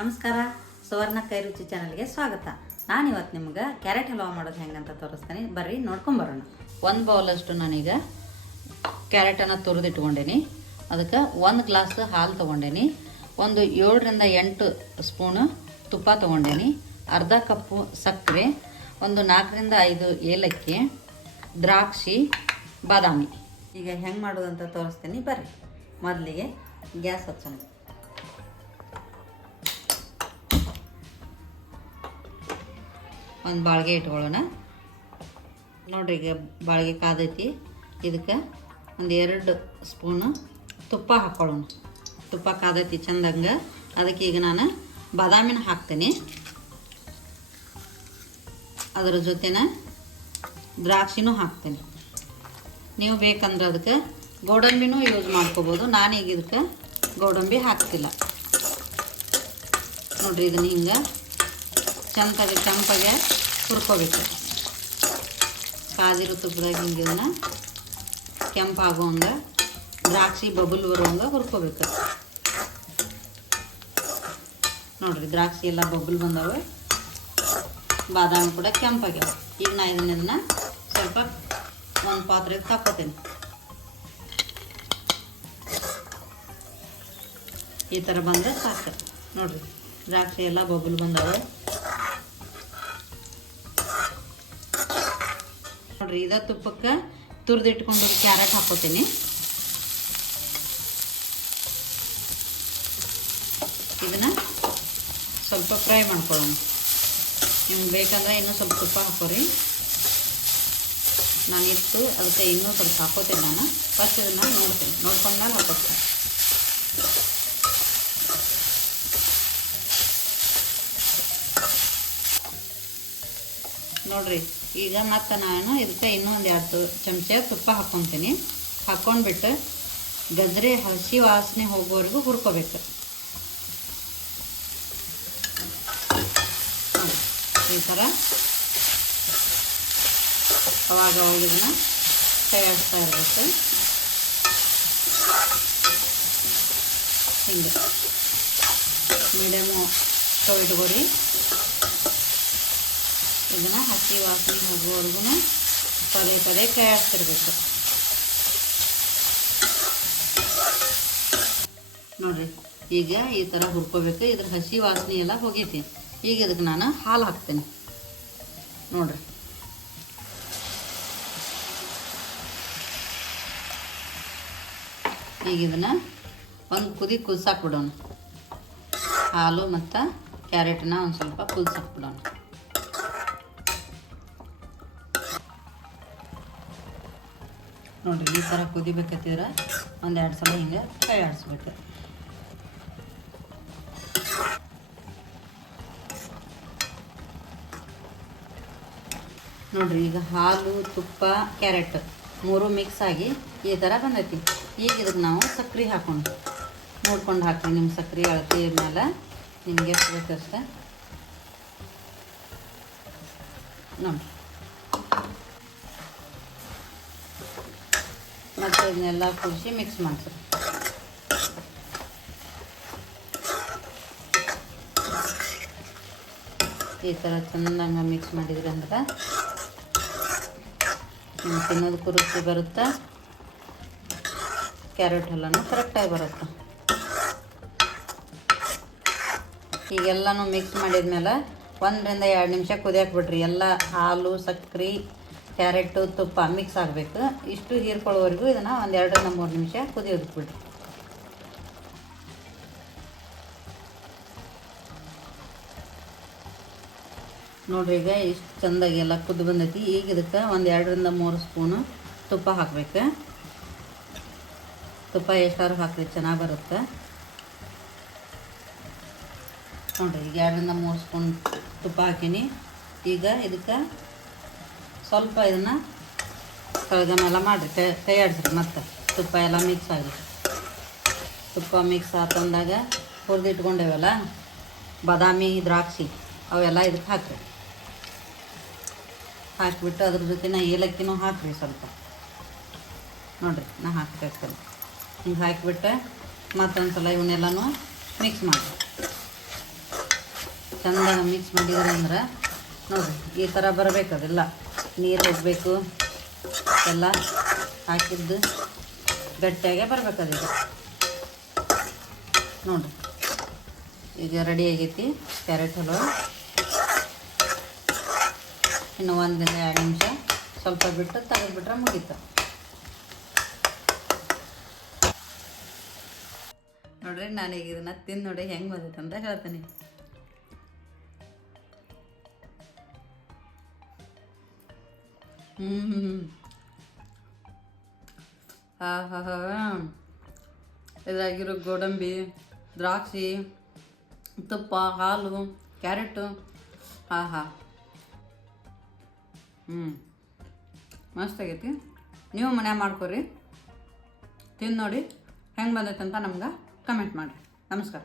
ನಮಸ್ಕಾರ. ಸುವರ್ಣ ಕೈ ರುಚಿ ಚಾನಲ್ಗೆ ಸ್ವಾಗತ. ನಾನು ಇವತ್ತು ನಿಮ್ಗೆ ಕ್ಯಾರೆಟ್ ಹಲ್ವಾ ಮಾಡೋದು ಹೆಂಗಂತ ತೋರಿಸ್ತೀನಿ. ಬರ್ರಿ ನೋಡ್ಕೊಂಬರೋಣ. 1 ಬೌಲಷ್ಟು ನಾನೀಗ ಕ್ಯಾರೆಟನ್ನು ತುರಿದಿಟ್ಕೊಂಡೇನಿ. ಅದಕ್ಕೆ 1 ಗ್ಲಾಸ್ ಹಾಲು ತೊಗೊಂಡೇನಿ. ಒಂದು 7 ರಿಂದ 8 ಸ್ಪೂನು ತುಪ್ಪ ತೊಗೊಂಡೇನಿ. ಅರ್ಧ ಕಪ್ಪು ಸಕ್ಕರೆ, ಒಂದು 4 ರಿಂದ 5 ಏಲಕ್ಕಿ, ದ್ರಾಕ್ಷಿ, ಬಾದಾಮಿ. ಈಗ ಹೆಂಗೆ ಮಾಡೋದಂತ ತೋರಿಸ್ತೀನಿ ಬರ್ರಿ. ಮೊದಲಿಗೆ ಗ್ಯಾಸ್ ಹಚ್ಚೋಣ. ಒಂದು ಬಾಳ್ಗೆ ಇಟ್ಕೊಳ್ಳೋಣ. ನೋಡ್ರಿ, ಈಗ ಬಾಳ್ಗೆ ಕಾದೈತಿ. ಇದಕ್ಕೆ ಒಂದು 2 ಸ್ಪೂನು ತುಪ್ಪ ಹಾಕ್ಕೊಳ್ಳೋಣ. ತುಪ್ಪ ಕಾದೈತಿ ಚಂದಂಗೆ. ಅದಕ್ಕೆ ಈಗ ನಾನು ಬಾದಾಮಿನ ಹಾಕ್ತೀನಿ. ಅದರ ಜೊತೆನ ದ್ರಾಕ್ಷಿನೂ ಹಾಕ್ತೀನಿ. ನೀವು ಬೇಕಂದ್ರೆ ಅದಕ್ಕೆ ಗೋಡಂಬಿನೂ ಯೂಸ್ ಮಾಡ್ಕೋಬೋದು. ನಾನೀಗ ಇದಕ್ಕೆ ಗೋಡಂಬಿ ಹಾಕ್ತಿಲ್ಲ. ನೋಡಿರಿ, ಇದನ್ನ ಹಿಂಗೆ ಕೆಂಪಗೆ ಹುರ್ಕೋಬೇಕು. ಕಾದಿರೋ ತುಪ್ಪದಾಗ ಹಿಂಗೆ ಇದನ್ನು ಕೆಂಪಾಗೋಂಗೆ, ದ್ರಾಕ್ಷಿ ಬಬಲ್ ಬರೋಂಗೆ ಹುರ್ಕೋಬೇಕು. ನೋಡಿರಿ, ದ್ರಾಕ್ಷಿ ಎಲ್ಲ ಬಬಲ್ ಬಂದವೆ, ಬಾದಾಮಿ ಕೂಡ ಕೆಂಪಾಗ್ಯಾವ. ಈಗ ನಾ ಇದನ್ನ ಸ್ವಲ್ಪ ಒಂದು ಪಾತ್ರೆಗೆ ತಕ್ಕೋತೀನಿ. ಈ ಥರ ಬಂದರೆ ಸಾಕು. ನೋಡಿರಿ, ದ್ರಾಕ್ಷಿ ಎಲ್ಲ ಬಬಲ್ ಬಂದವೆ. ನೋಡ್ರಿ, ಇದ ತುಪ್ಪಕ್ಕೆ ತುರಿದಿಟ್ಕೊಂಡು ಕ್ಯಾರೆಟ್ ಹಾಕೋತೀನಿ. ಇದನ್ನ ಸ್ವಲ್ಪ ಫ್ರೈ ಮಾಡ್ಕೊಳ್ಳೋಣ. ನಿಮ್ಗೆ ಬೇಕಂದ್ರೆ ಇನ್ನೂ ಸ್ವಲ್ಪ ತುಪ್ಪ ಹಾಕೋರಿ. ನಾನು ಇಟ್ಟು ಅದಕ್ಕೆ ಇನ್ನೂ ಸ್ವಲ್ಪ ಹಾಕೋತೀನಿ. ನಾನು ಫಸ್ಟ್ ಇದನ್ನು ನೋಡ್ಕೊಂಡ್ಮೇಲೆ ಹಾಕೋತೀನಿ. ನೋಡ್ರಿ, ಈಗ ಮತ್ತೆ ನಾನು ಇದಕ್ಕೆ ಇನ್ನೂ ಒಂದು 2 ಚಮಚ ತುಪ್ಪ ಹಾಕ್ಕೊತೀನಿ. ಹಾಕ್ಕೊಂಡ್ಬಿಟ್ಟು ಗಜ್ಜರಿ ಹಸಿ ವಾಸನೆ ಹೋಗೋವರೆಗೂ ಹುರ್ಕೋಬೇಕು. ಈ ಥರ ಅವಾಗ ಇದನ್ನು ತಯಾರಿಸ್ತಾ ಇರಬೇಕು. ಹಿಂಗೆ ಮೀಡಿಯಮು ಸ್ಟವ್ ಇಟ್ಕೋರಿ. ಇದನ್ನು ಹಸಿ ವಾಸನೆ ಹೋಗುವವರೆಗೂ ಪದೇ ಪದೇ ಕಾಯಿಸ್ತಿರ್ಬೇಕು. ನೋಡಿರಿ, ಈಗ ಈ ಥರ ಹುರ್ಕೋಬೇಕು. ಇದ್ರ ಹಸಿ ವಾಸನೆ ಎಲ್ಲ ಹೋಗೈತಿ. ಈಗ ಇದಕ್ಕೆ ನಾನು ಹಾಲು ಹಾಕ್ತೀನಿ. ನೋಡಿರಿ, ಈಗ ಇದನ್ನು ಒಂದು ಕುದಿಸಾಕ್ಬಿಡೋಣ. ಹಾಲು ಮತ್ತು ಕ್ಯಾರೆಟನ್ನ ಒಂದು ಸ್ವಲ್ಪ ಕುದಿಸಾಕ್ಬಿಡೋಣ. ನೋಡಿರಿ, ಈ ಥರ ಕುದಿಬೇಕತ್ತಿದ್ರೆ ಒಂದು 2 ಸಲ ಹಿಂಗೆ ಕೈ ಆಡಿಸ್ಬೇಕು. ನೋಡಿರಿ, ಈಗ ಹಾಲು, ತುಪ್ಪ, ಕ್ಯಾರೆಟ್ 3 ಮಿಕ್ಸ್ ಆಗಿ ಈ ಥರ ಬಂದೈತಿ. ಈಗ ಇದಕ್ಕೆ ನಾವು ಸಕ್ಕರೆ ಹಾಕೊಂಡು ನೋಡ್ಕೊಂಡು ಹಾಕ್ರಿ. ನಿಮ್ಮ ಸಕ್ಕರೆ ಅಳತೆ ಮೇಲೆ ನಿಮಗೆ ಎಷ್ಟು ಬೇಕಷ್ಟೆ ನೋಡಿ. ಮತ್ತು ಇದನ್ನೆಲ್ಲ ಕುದಿಸಿ ಮಿಕ್ಸ್ ಮಾಡಿಸ್ರಿ. ಈ ಥರ ಚೆನ್ನಾಗಿ ಮಿಕ್ಸ್ ಮಾಡಿದ್ರಿ ಅಂದ್ರೆ ನಿಮ್ಗೆ ತಿನ್ನೋದಕ್ಕೂ ರುಚಿ ಬರುತ್ತೆ, ಕ್ಯಾರೆಟ್ ಎಲ್ಲನೂ ಕರೆಕ್ಟಾಗಿ ಬರುತ್ತೆ. ಈಗೆಲ್ಲನೂ ಮಿಕ್ಸ್ ಮಾಡಿದ್ಮೇಲೆ 1 ರಿಂದ 2 ನಿಮಿಷ ಕುದಿಯಕ್ಕೆ ಬಿಡ್ರಿ. ಎಲ್ಲ ಹಾಲು, ಸಕ್ಕರೆ, ಕ್ಯಾರೆಟು, ತುಪ್ಪ ಮಿಕ್ಸ್ ಆಗಬೇಕು. ಇಷ್ಟು ಹೀರ್ಕೊಳ್ಳೋವರೆಗೂ ಇದನ್ನು ಒಂದು 2 ರಿಂದ 3 ನಿಮಿಷ ಕುದಿಯೋದಕ್ಕೆ ಬಿಡ್ರಿ. ನೋಡಿರಿ, ಈಗ ಇಷ್ಟು ಚೆಂದಾಗಿ ಎಲ್ಲ ಕುದ್ದು ಬಂದೈತಿ. ಈಗ ಇದಕ್ಕೆ ಒಂದು 2 ರಿಂದ 3 ಸ್ಪೂನು ತುಪ್ಪ ಹಾಕಬೇಕು. ತುಪ್ಪ ಎಷ್ಟಾದ್ರು ಹಾಕ್ರಿ, ಚೆನ್ನಾಗಿ ಬರುತ್ತೆ. ನೋಡಿರಿ, ಈಗ 2 ರಿಂದ 3 ಸ್ಪೂನ್ ತುಪ್ಪ ಹಾಕೀನಿ. ಈಗ ಇದಕ್ಕೆ ಸ್ವಲ್ಪ ಇದನ್ನು ಕಳ್ಗಮೆಲ್ಲ ಮಾಡಿರಿ, ಕೈ ಆಡಿಸ್ರಿ. ಮತ್ತು ತುಪ್ಪ ಎಲ್ಲ ಮಿಕ್ಸ್ ಆಗಿ, ತುಪ್ಪ ಮಿಕ್ಸ್ ಆತಂದಾಗ ಹುರಿದಿಟ್ಕೊಂಡೇವಲ್ಲ ಬಾದಾಮಿ, ದ್ರಾಕ್ಷಿ ಅವೆಲ್ಲ ಇದಕ್ಕೆ ಹಾಕಿರಿ. ಹಾಕಿಬಿಟ್ಟು ಅದ್ರ ಜೊತೆ ಏಲಕ್ಕಿನೂ ಹಾಕಿರಿ ಸ್ವಲ್ಪ. ನೋಡಿರಿ, ನಾ ಹಾಕ್ಬೇಕು. ಹಿಂಗೆ ಹಾಕಿಬಿಟ್ಟು ಮತ್ತೊಂದು ಸಲ ಇವನ್ನೆಲ್ಲನೂ ಮಿಕ್ಸ್ ಮಾಡಿ. ಚೆಂದಾಗ ಮಿಕ್ಸ್ ಮಾಡಿದ್ರಿ ಅಂದ್ರೆ ನೋಡಿರಿ ಈ ಥರ ಬರಬೇಕು. ಅದೆಲ್ಲ ನೀರು ಹೋಗಬೇಕು, ಎಲ್ಲ ಹಾಕಿದ್ದು ಗಟ್ಟಿಯಾಗೆ ಬರ್ಬೇಕು. ಅದೀಗ ನೋಡಿರಿ ಈಗ ರೆಡಿ ಆಗೈತಿ ಕ್ಯಾರೆಟ್ ಹಲ್ವಾ. ಇನ್ನು 1-2 ನಿಮಿಷ ಸ್ವಲ್ಪ ಬಿಟ್ಟು ತೆಗೆದುಬಿಟ್ರೆ ಮುಗೀತು. ನೋಡ್ರಿ ನಾನೀಗ ಇದನ್ನು ತಿಂದು ನೋಡಿ ಹೆಂಗೆ ಬಂದೈತೆ ಅಂತ ಹೇಳ್ತೀನಿ. ಇದ್ರಾಗಿರೋ ಗೋಡಂಬಿ, ದ್ರಾಕ್ಷಿ, ತುಪ್ಪ, ಹಾಲು, ಕ್ಯಾರೆಟು, ಮಸ್ತ್ ಆಗೈತಿ. ನೀವು ಮನ್ಯಾಗ ಮಾಡ್ಕೊರಿ, ತಿಂದು ನೋಡಿ ಹೆಂಗೆ ಬಂದೈತೆ ಅಂತ ನಮ್ಗೆ ಕಮೆಂಟ್ ಮಾಡಿರಿ. ನಮಸ್ಕಾರ.